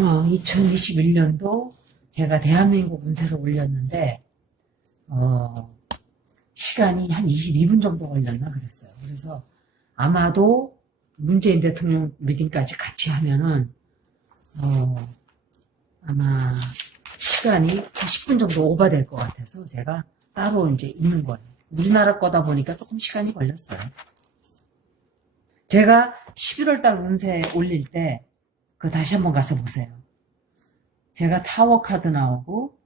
2021년도 제가 대한민국 운세를 올렸는데, 시간이 한 22분 정도 걸렸나 그랬어요. 그래서 아마도 문재인 대통령 리딩까지 같이 하면은, 아마 시간이 한 10분 정도 오버될 것 같아서 제가 따로 이제 읽는 거예요. 우리나라 거다 보니까 조금 시간이 걸렸어요. 제가 11월 달 운세 올릴 때, 다시 한번 가서 보세요. 제가 타워 카드 나오고,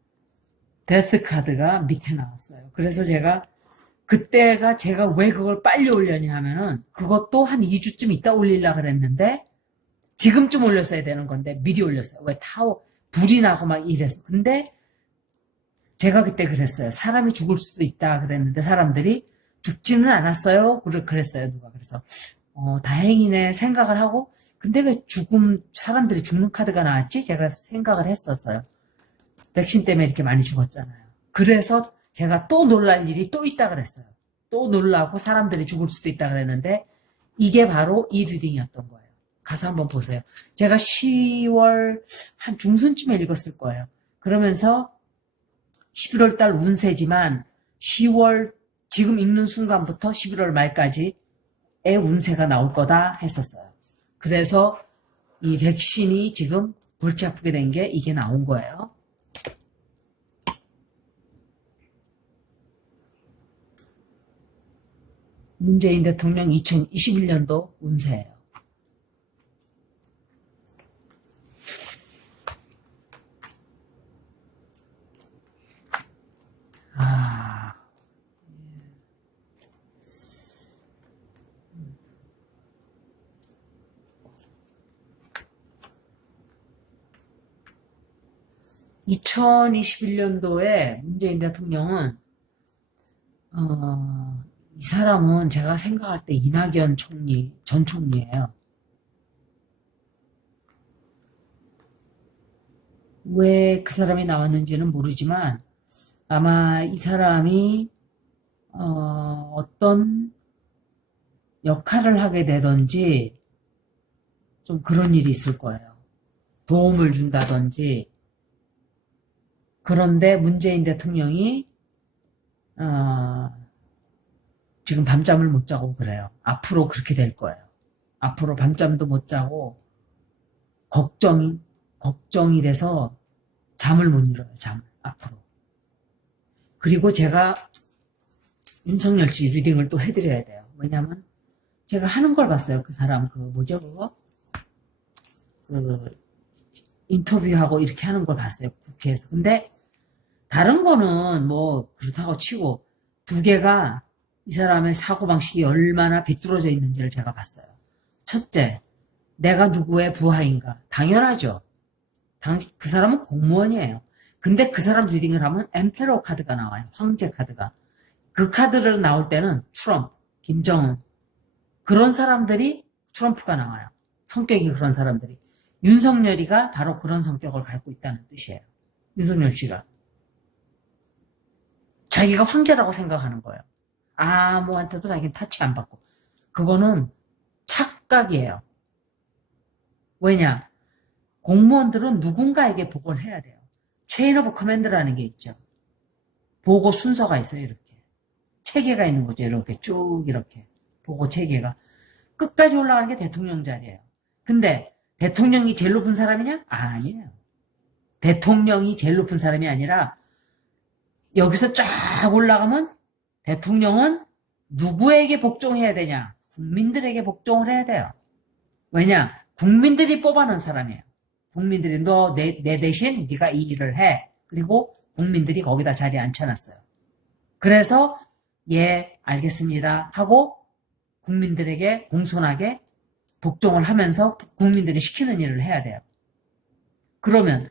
데스 카드가 밑에 나왔어요. 그래서 그때가 제가 왜 그걸 빨리 올렸냐 하면은, 그것도 한 2주쯤 있다 올리려고 그랬는데, 지금쯤 올렸어야 되는 건데, 미리 올렸어요. 왜 불이 나고 막 이래서. 근데, 제가 그때 그랬어요. 사람이 죽을 수도 있다 그랬는데, 사람들이 죽지는 않았어요. 그랬어요, 누가. 그래서, 다행이네 생각을 하고, 근데 왜 사람들이 죽는 카드가 나왔지? 제가 생각을 했었어요. 백신 때문에 이렇게 많이 죽었잖아요. 그래서 제가 또 놀랄 일이 또 있다 그랬어요. 또 놀라고 사람들이 죽을 수도 있다 그랬는데, 이게 바로 이 리딩이었던 거예요. 가서 한번 보세요. 제가 10월 한 중순쯤에 읽었을 거예요. 그러면서 11월 달 운세지만 10월 지금 읽는 순간부터 11월 말까지의 운세가 나올 거다 했었어요. 그래서 이 백신이 지금 골치 아프게 된 게 이게 나온 거예요. 문재인 대통령 2021년도 운세예요. 아, 2021년도에 문재인 대통령은 이 사람은 제가 생각할 때 이낙연 전 총리예요. 왜 그 사람이 나왔는지는 모르지만 아마 이 사람이 어떤 역할을 하게 되든지 좀 그런 일이 있을 거예요. 도움을 준다든지. 그런데 문재인 대통령이 지금 밤잠을 못 자고 그래요. 앞으로 그렇게 될 거예요. 앞으로 밤잠도 못 자고 걱정이 돼서 잠을 못 이뤄요. 앞으로. 그리고 제가 윤석열 씨 리딩을 또 해드려야 돼요. 왜냐면 제가 하는 걸 봤어요. 그 사람 뭐죠 그거? 인터뷰하고 이렇게 하는 걸 봤어요. 국회에서. 근데 다른 거는 뭐 그렇다고 치고 두 개가 이 사람의 사고방식이 얼마나 비뚤어져 있는지를 제가 봤어요. 첫째, 내가 누구의 부하인가? 당연하죠. 그 사람은 공무원이에요. 근데 그 사람 리딩을 하면 엠페러 카드가 나와요. 황제 카드가. 그 카드를 나올 때는 트럼프, 김정은 그런 사람들이 트럼프가 나와요. 성격이 그런 사람들이. 윤석열이가 바로 그런 성격을 갖고 있다는 뜻이에요. 윤석열 씨가. 자기가 황제라고 생각하는 거예요. 아무한테도 자기는 타치 안 받고. 그거는 착각이에요. 왜냐? 공무원들은 누군가에게 보고를 해야 돼요. 체인 오브 커맨드라는 게 있죠. 보고 순서가 있어요. 이렇게. 체계가 있는 거죠. 이렇게 쭉 이렇게. 보고 체계가. 끝까지 올라가는 게 대통령 자리예요. 근데 대통령이 제일 높은 사람이냐? 아니에요. 대통령이 제일 높은 사람이 아니라 여기서 쫙 올라가면 대통령은 누구에게 복종해야 되냐? 국민들에게 복종을 해야 돼요. 왜냐? 국민들이 뽑아놓은 사람이에요. 국민들이 내 대신 네가 이 일을 해. 그리고 국민들이 거기다 자리에 앉혀놨어요. 그래서 예 알겠습니다 하고 국민들에게 공손하게 복종을 하면서 국민들이 시키는 일을 해야 돼요. 그러면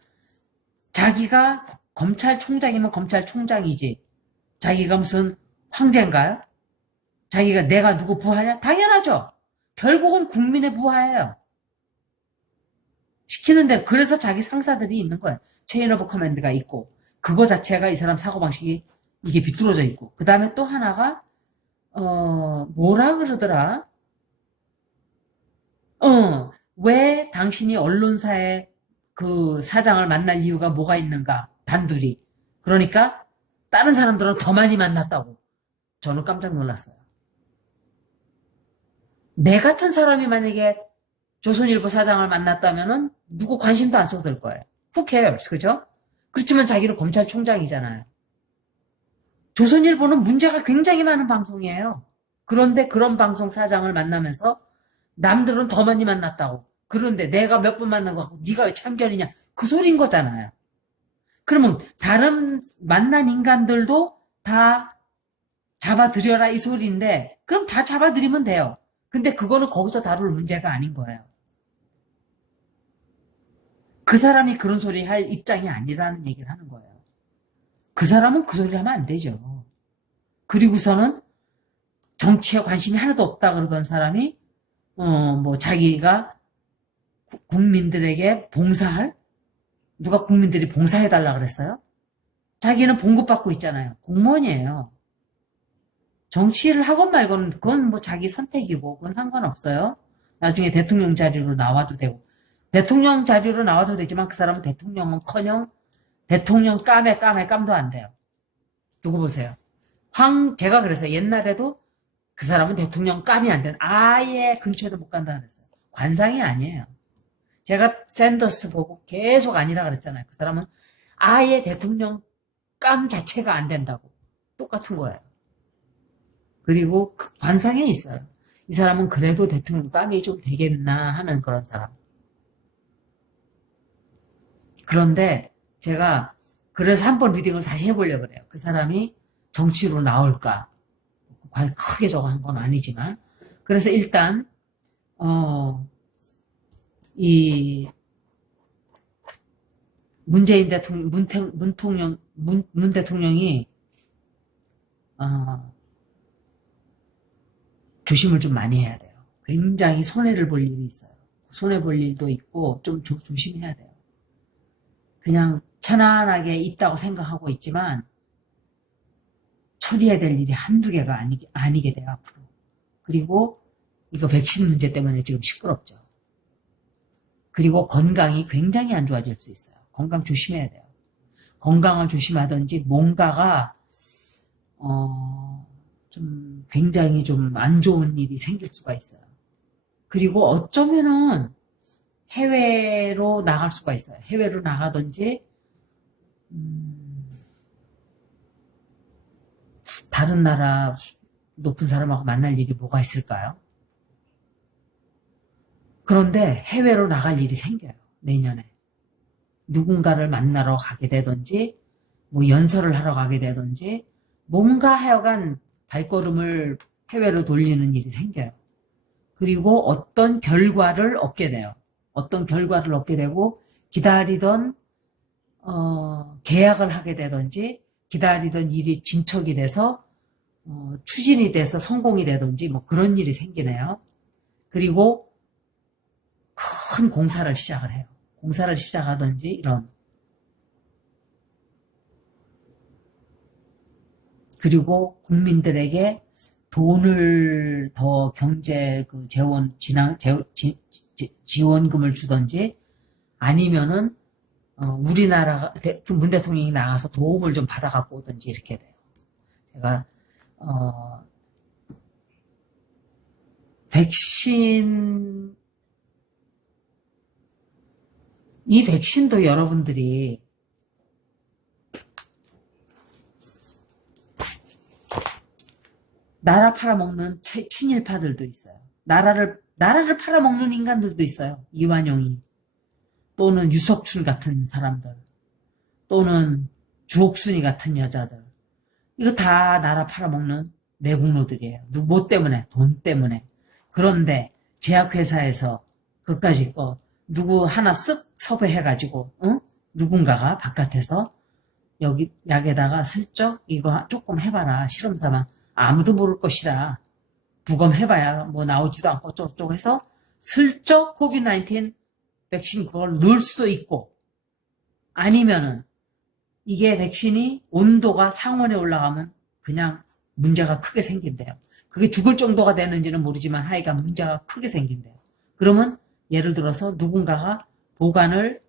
자기가 검찰총장이면 검찰총장이지. 자기가 무슨 황제인가요? 내가 누구 부하냐? 당연하죠. 결국은 국민의 부하예요. 시키는 대로. 그래서 자기 상사들이 있는 거예요. 체인 오브 커맨드가 있고. 그거 자체가 이 사람 사고방식이 이게 비뚤어져 있고. 그 다음에 또 하나가 뭐라 그러더라? 왜 당신이 언론사에 그 사장을 만날 이유가 뭐가 있는가? 단둘이. 그러니까 다른 사람들은 더 많이 만났다고. 저는 깜짝 놀랐어요. 내 같은 사람이 만약에 조선일보 사장을 만났다면은 누구 관심도 안 쏟을 거예요. Who cares? 그죠? 그렇지만 자기는 검찰총장이잖아요. 조선일보는 문제가 굉장히 많은 방송이에요. 그런데 그런 방송 사장을 만나면서 남들은 더 많이 만났다고. 그런데 내가 몇 번 만난 거 같고 네가 왜 참견이냐. 그 소린 거잖아요. 그러면 다른 만난 인간들도 다 잡아들여라 이 소리인데 그럼 다 잡아들이면 돼요. 근데 그거는 거기서 다룰 문제가 아닌 거예요. 그 사람이 그런 소리 할 입장이 아니라는 얘기를 하는 거예요. 그 사람은 그 소리를 하면 안 되죠. 그리고서는 정치에 관심이 하나도 없다 그러던 사람이 뭐 자기가 국민들에게 봉사할? 누가 국민들이 봉사해달라 그랬어요? 자기는 봉급받고 있잖아요. 공무원이에요. 정치를 하건 말건 그건 뭐 자기 선택이고 그건 상관없어요. 나중에 대통령 자리로 나와도 되고 대통령 자리로 나와도 되지만 그 사람은 대통령은커녕 대통령 깜도 안 돼요. 두고 보세요. 제가 그랬어요. 옛날에도 그 사람은 대통령 깜이 안 되는 아예 근처에도 못 간다 그랬어요. 관상이 아니에요. 제가 샌더스 보고 계속 아니라 그랬잖아요. 그 사람은 아예 대통령 감 자체가 안 된다고. 똑같은 거예요. 그리고 그 관상에 있어요. 이 사람은 그래도 대통령 감이 좀 되겠나 하는 그런 사람. 그런데 제가 그래서 한번 리딩을 다시 해보려고 그래요. 그 사람이 정치로 나올까? 과연 크게 저거 한 건 아니지만. 그래서 일단 이 문재인 대통령, 문 대통령이 조심을 좀 많이 해야 돼요. 굉장히 손해를 볼 일이 있어요. 손해 볼 일도 있고 좀 조심해야 돼요. 그냥 편안하게 있다고 생각하고 있지만 처리해야 될 일이 한두 개가 아니게 돼요, 앞으로. 그리고 이거 백신 문제 때문에 지금 시끄럽죠. 그리고 건강이 굉장히 안 좋아질 수 있어요. 건강 조심해야 돼요. 건강을 조심하든지 뭔가가 좀 굉장히 좀 안 좋은 일이 생길 수가 있어요. 그리고 어쩌면은 해외로 나갈 수가 있어요. 해외로 나가든지 다른 나라 높은 사람하고 만날 일이 뭐가 있을까요? 그런데 해외로 나갈 일이 생겨요. 내년에. 누군가를 만나러 가게 되든지 뭐 연설을 하러 가게 되든지 뭔가 하여간 발걸음을 해외로 돌리는 일이 생겨요. 그리고 어떤 결과를 얻게 돼요. 어떤 결과를 얻게 되고 기다리던 계약을 하게 되든지 기다리던 일이 진척이 돼서 추진이 돼서 성공이 되든지 뭐 그런 일이 생기네요. 그리고 큰 공사를 시작을 해요. 공사를 시작하든지 이런. 그리고 국민들에게 돈을 더 경제 그 지원금을 주든지 아니면은 우리나라가 문 대통령이 나가서 도움을 좀 받아갖고 오든지 이렇게 돼요. 제가 이 백신도 여러분들이 나라 팔아먹는 친일파들도 있어요. 나라를 팔아먹는 인간들도 있어요. 이완용이 또는 유석춘 같은 사람들 또는 주옥순이 같은 여자들 이거 다 나라 팔아먹는 내국노들이에요. 뭐 때문에? 돈 때문에. 그런데 제약회사에서 그까짓 거 누구 하나 쓱 섭외해가지고 누군가가 바깥에서 여기 약에다가 슬쩍 이거 조금 해봐라 실험삼아 아무도 모를 것이다. 부검해봐야 뭐 나오지도 않고 어쩌고저쩌고 해서 슬쩍 코비드-19 백신 그걸 넣을 수도 있고 아니면은 이게 백신이 온도가 상온에 올라가면 그냥 문제가 크게 생긴대요. 그게 죽을 정도가 되는지는 모르지만 하여간 문제가 크게 생긴대요. 그러면 예를 들어서 누군가가 보관을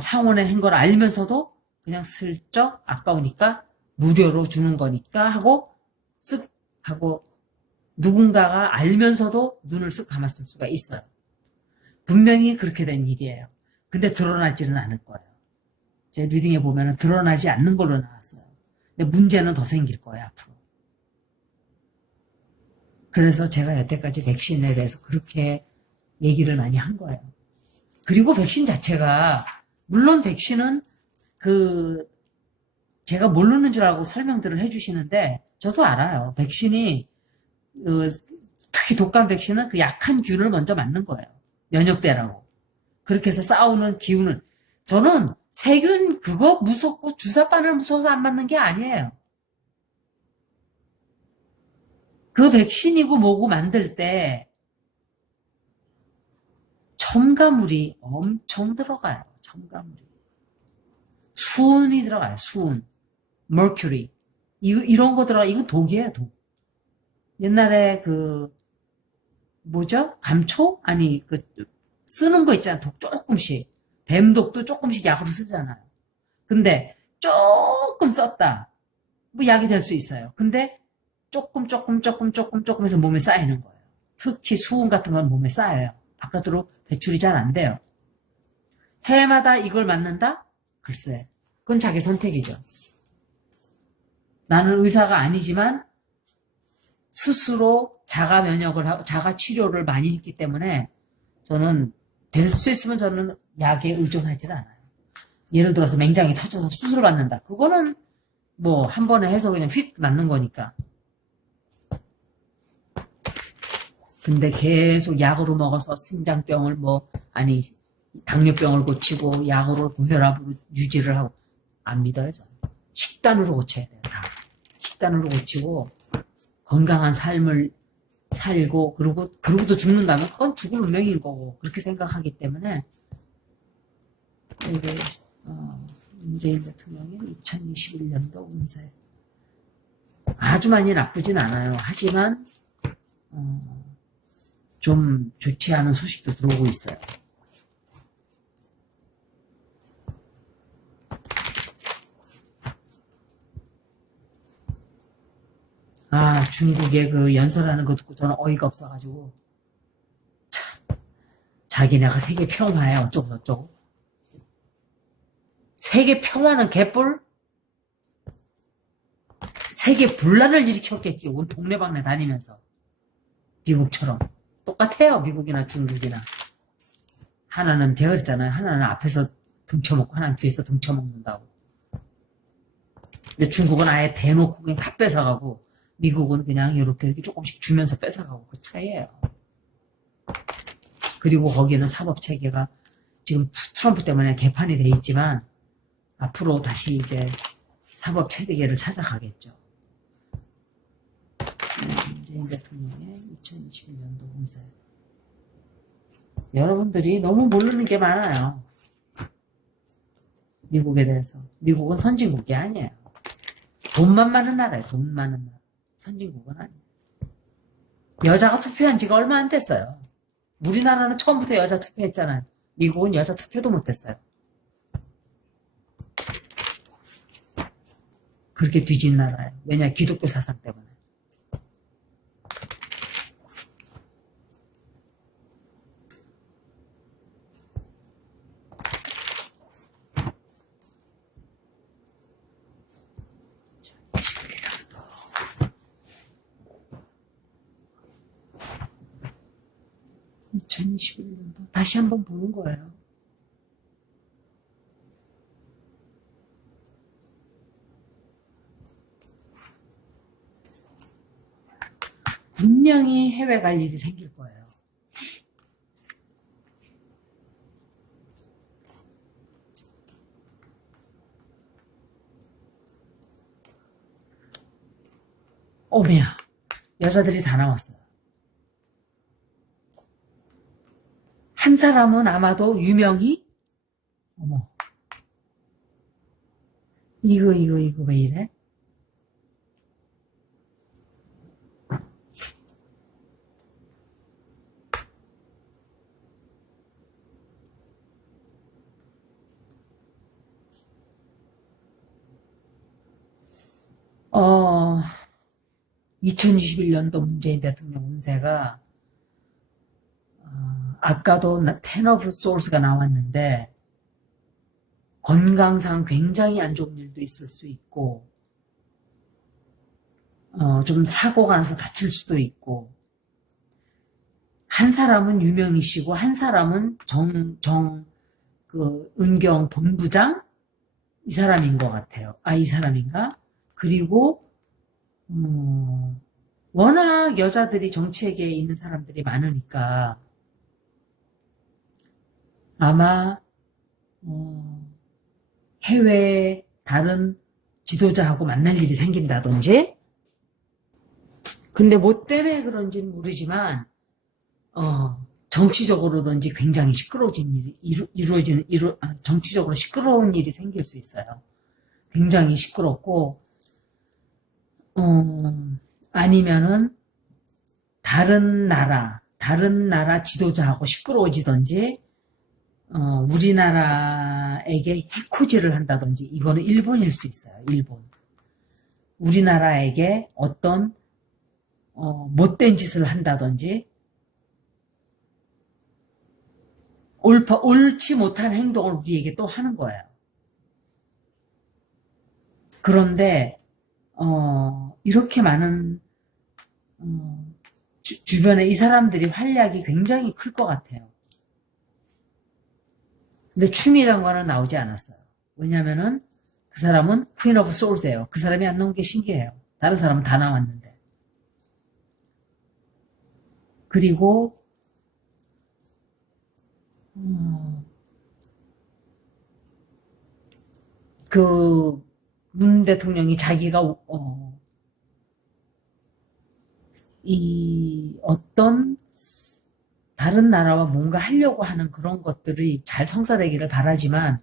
상온에 한 걸 알면서도 그냥 슬쩍 아까우니까 무료로 주는 거니까 하고 쓱 하고 누군가가 알면서도 눈을 쓱 감았을 수가 있어요. 분명히 그렇게 된 일이에요. 근데 드러나지는 않을 거예요. 제 리딩에 보면은 드러나지 않는 걸로 나왔어요. 근데 문제는 더 생길 거예요, 앞으로. 그래서 제가 여태까지 백신에 대해서 그렇게 얘기를 많이 한 거예요. 그리고 백신 자체가, 물론 백신은 제가 모르는 줄 알고 설명들을 해주시는데, 저도 알아요. 백신이, 특히 독감 백신은 그 약한 균을 먼저 맞는 거예요. 면역대라고. 그렇게 해서 싸우는 기운을. 저는 세균 그거 무섭고 주사바늘 무서워서 안 맞는 게 아니에요. 그 백신이고 뭐고 만들 때 첨가물이 엄청 들어가요. 첨가물이. 수은이 들어가요. 수은. mercury. 이런 거 들어가. 이거 독이에요, 독. 옛날에 뭐죠? 감초? 아니, 쓰는 거 있잖아. 독 조금씩. 뱀독도 조금씩 약으로 쓰잖아요. 근데 조금 썼다. 뭐 약이 될 수 있어요. 근데 조금 해서 몸에 쌓이는 거예요. 특히 수은 같은 건 몸에 쌓여요. 바깥으로 배출이 잘 안 돼요. 해마다 이걸 맞는다? 글쎄, 그건 자기 선택이죠. 나는 의사가 아니지만 스스로 자가 면역을 하고 자가 치료를 많이 했기 때문에 저는 될 수 있으면 저는 약에 의존하지 않아요. 예를 들어서 맹장이 터져서 수술 받는다. 그거는 뭐 한 번에 해서 그냥 휙 낫는 거니까. 근데 계속 약으로 먹어서 심장병을 아니 당뇨병을 고치고 약으로 고혈압으로 유지를 하고 안 믿어요. 저는. 식단으로 고쳐야 돼요. 다. 식단으로 고치고 건강한 삶을 살고 그러고도 죽는다면 그건 죽을 운명인 거고 그렇게 생각하기 때문에 이게 문재인 대통령의 2021년도 운세 아주 많이 나쁘진 않아요. 하지만 좀 좋지 않은 소식도 들어오고 있어요. 중국의 그 연설하는 거 듣고 저는 어이가 없어가지고 참, 자기네가 세계 평화에 어쩌고 저쩌고 세계 평화는 개뿔? 세계 분란을 일으켰겠지. 온 동네방네 다니면서 미국처럼 똑같아요. 미국이나 중국이나 하나는 제가 그랬잖아요. 하나는 앞에서 등쳐먹고 하나는 뒤에서 등쳐먹는다고. 근데 중국은 아예 대놓고 그냥 다 뺏어가고 미국은 그냥 이렇게 조금씩 주면서 뺏어가고 그 차이예요. 그리고 거기는 사법체계가 지금 트럼프 때문에 개판이 돼 있지만 앞으로 다시 이제 사법체계를 찾아가겠죠. 문재인 대통령의 2021년도 운세. 여러분들이 너무 모르는 게 많아요. 미국에 대해서. 미국은 선진국이 아니에요. 돈만 많은 나라예요. 돈 많은 나라. 선진국은 아니에요. 여자가 투표한 지가 얼마 안 됐어요. 우리나라는 처음부터 여자 투표했잖아요. 미국은 여자 투표도 못했어요. 그렇게 뒤진 나라예요. 왜냐? 기독교 사상 때문에. (2021년도) 다시 한번 보는 거예요. 분명히 해외 갈 일이 생길 거예요. 오메야, 여자들이 다 나왔어요. 한 사람은 아마도 유명히, 어머, 이거 왜 이래? 2021년도 문재인 대통령 운세가 아까도 Ten of Swords가 나왔는데 건강상 굉장히 안 좋은 일도 있을 수 있고 좀 사고가 나서 다칠 수도 있고 한 사람은 유명이시고 한 사람은 은경 본부장 이 사람인 것 같아요. 이 사람인가? 그리고 워낙 여자들이 정치계에 있는 사람들이 많으니까 아마 해외 다른 지도자하고 만날 일이 생긴다든지 근데 뭐 때문에 그런지는 모르지만 정치적으로든지 굉장히 시끄러워진 일이 정치적으로 시끄러운 일이 생길 수 있어요. 굉장히 시끄럽고 아니면은 다른 나라 지도자하고 시끄러워지든지 우리나라에게 해코지를 한다든지 이거는 일본일 수 있어요. 일본. 우리나라에게 어떤 못된 짓을 한다든지 옳지 못한 행동을 우리에게 또 하는 거예요. 그런데 이렇게 많은 주변에 이 사람들이 활약이 굉장히 클 것 같아요. 근데 추미애 장관은 나오지 않았어요. 왜냐면은 그 사람은 Queen of Swords예요. 그 사람이 안 나온 게 신기해요. 다른 사람은 다 나왔는데. 그리고 문 대통령이 자기가 어떤 다른 나라와 뭔가 하려고 하는 그런 것들이 잘 성사되기를 바라지만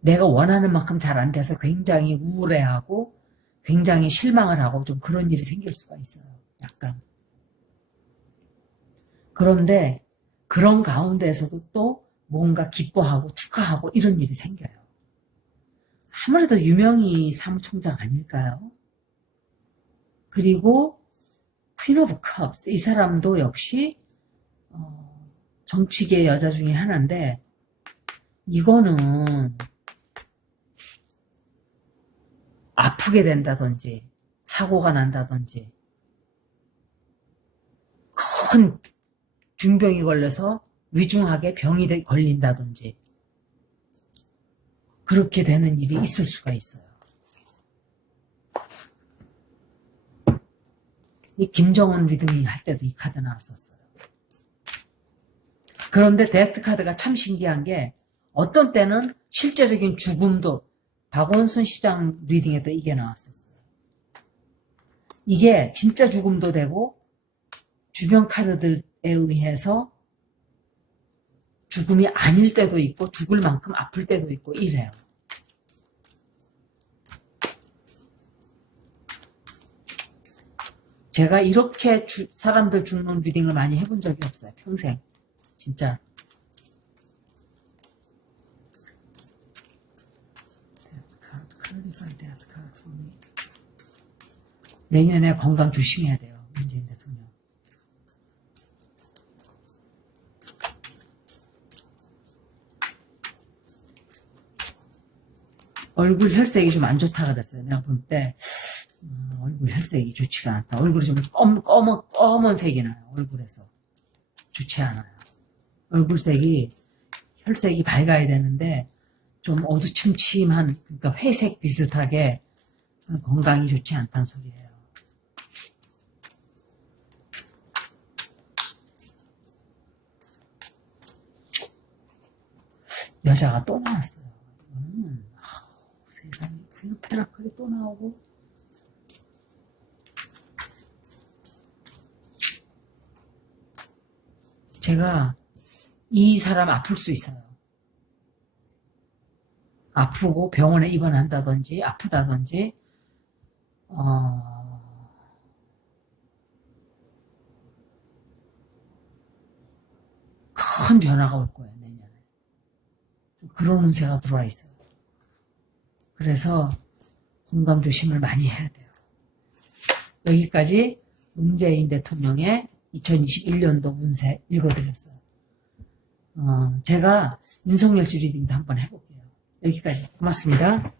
내가 원하는 만큼 잘 안 돼서 굉장히 우울해하고 굉장히 실망을 하고 좀 그런 일이 생길 수가 있어요. 약간. 그런데 그런 가운데에서도 또 뭔가 기뻐하고 축하하고 이런 일이 생겨요. 아무래도 유명희 사무총장 아닐까요? 그리고 Queen of Cups 이 사람도 역시 정치계 여자 중에 하나인데 이거는 아프게 된다든지 사고가 난다든지 큰 중병이 걸려서 위중하게 병이 걸린다든지 그렇게 되는 일이 있을 수가 있어요. 이 김정은 리딩 할 때도 이 카드 나왔었어요. 그런데 데스 카드가 참 신기한 게 어떤 때는 실제적인 죽음도 박원순 시장 리딩에도 이게 나왔었어요. 이게 진짜 죽음도 되고 주변 카드들에 의해서 죽음이 아닐 때도 있고 죽을 만큼 아플 때도 있고 이래요. 제가 이렇게 사람들 죽는 리딩을 많이 해본 적이 없어요. 평생. 진짜. 내년에 건강 조심해야 돼요. 문재인 대통령. 얼굴 혈색이 좀 안 좋다 그랬어요. 내가 볼 때 얼굴 혈색이 좋지가 않다. 얼굴이 좀 검은 색이 나요. 얼굴에서. 좋지 않아요. 얼굴색이 혈색이 밝아야 되는데 좀 어두침침한 그러니까 회색 비슷하게 건강이 좋지 않다는 소리예요. 여자가 또 나왔어요. 이거는 세상에 페나클이 또 나오고 제가 이 사람 아플 수 있어요. 아프고 병원에 입원한다든지 아프다든지 큰 변화가 올 거예요. 내년에. 그런 운세가 들어와 있어요. 그래서 건강 조심을 많이 해야 돼요. 여기까지 문재인 대통령의 2021년도 운세 읽어드렸어요. 제가 윤석열 씨 리딩도 한번 해볼게요. 여기까지. 고맙습니다.